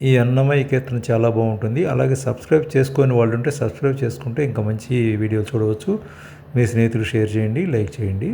ఈ అన్నమయ్య కీర్తన చాలా బాగుంటుంది. అలాగే సబ్స్క్రైబ్ చేసుకోని వాళ్ళు ఉంటే సబ్స్క్రైబ్ చేసుకుంటే ఇంకా మంచి వీడియోలు చూడవచ్చు. మీ స్నేహితులు షేర్ చేయండి, లైక్ చేయండి.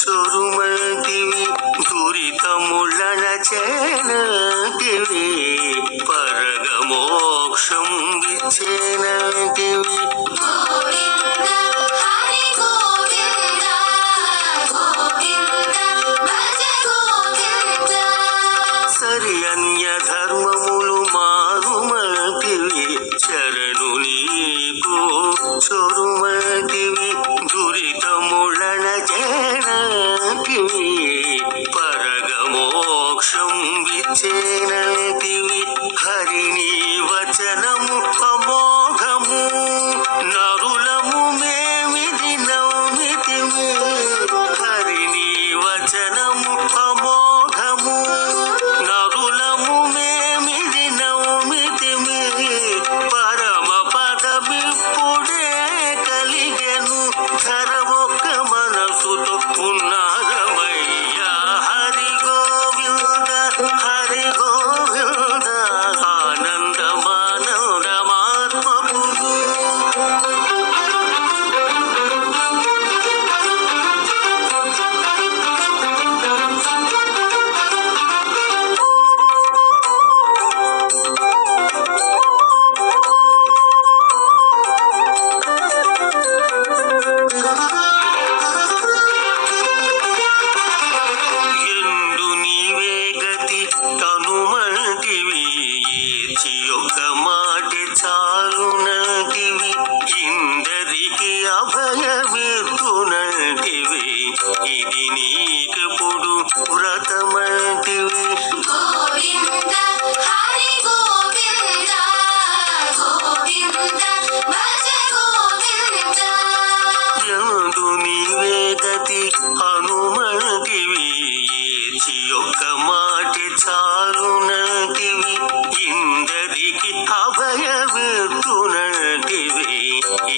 చొరుమంటివి దురితములన చేనంటివి పరగమోక్షం విచ్చేనంటివి సరి అన్య ధర్మములు మారుమంటివి శరణు నీకు చొరుమంటివి దురితములన చేనంటివి పరగమోక్షం విచ్చేనంటివి హరిని వచనము అమోఘము నరులము మేమిది నౌమితిమి హరిని వచనము అమోఘము నరులము మేమిది నౌమితిమి పరమ పదమిప్పుడే కలిగెను ధర ఒక్క మనసుతో ఉన్నారమయ్యా హరి గోవింద ఆనందమానందమాత్మకులు ఎందు నీవే గతి తనుమంటివి ఏచి ఒక మాట చాలునంటివి ఇందరికి అభయమిత్తునంటివి ఇది నీకెప్పుడు వ్రతమంటివి ఎందు నీవే గతి హనుమంటివి ఏచి ఒక్క మాట చాలునంటివి ఇందరికి అభయమిత్తునంటివి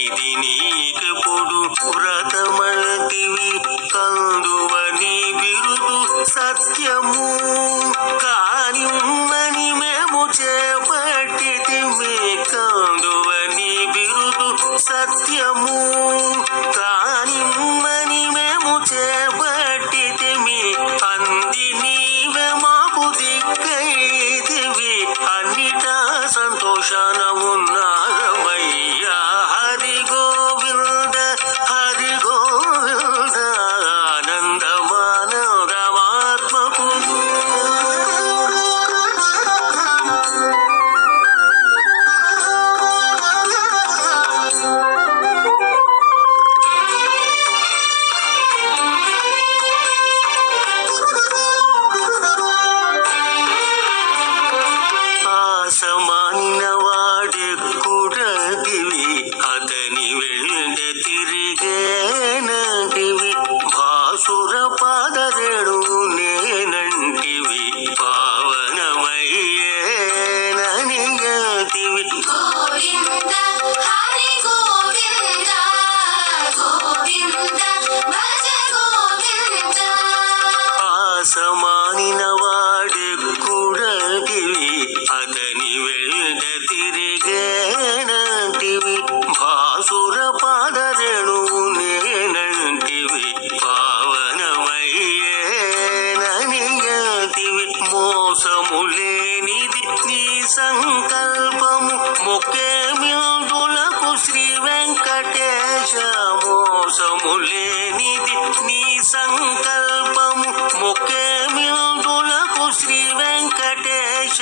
ఇది నీకెప్పుడు వ్రతమంటివి కందువని బిరుదు సత్యము కానిమ్మని మేము చేపట్టితిమి కందువని బిరుదు సత్యము కానిమ్మని మేము చేపట్టితిమి అంది నీవే మాకు దిక్కైతివి అన్నిటా సంతోషాన ఉన్నారమయ్యా హరి గోవింద ఆనందమానందమాత్మకులు మానిన వాడెక్కుడంటివి అతని వెంట తిరిగేనంటివి భాసుర పాదరేణువు నేనంటివి పావనమయ్యేననియంటివి మోసములేనిది నీ సంకల్పము మొక్కే మిందులకు శ్రీ వెంకటేశ మోసములేనిది నీ సంకల్పము మొక్కే మిందులకు శ్రీ వెంకటేశ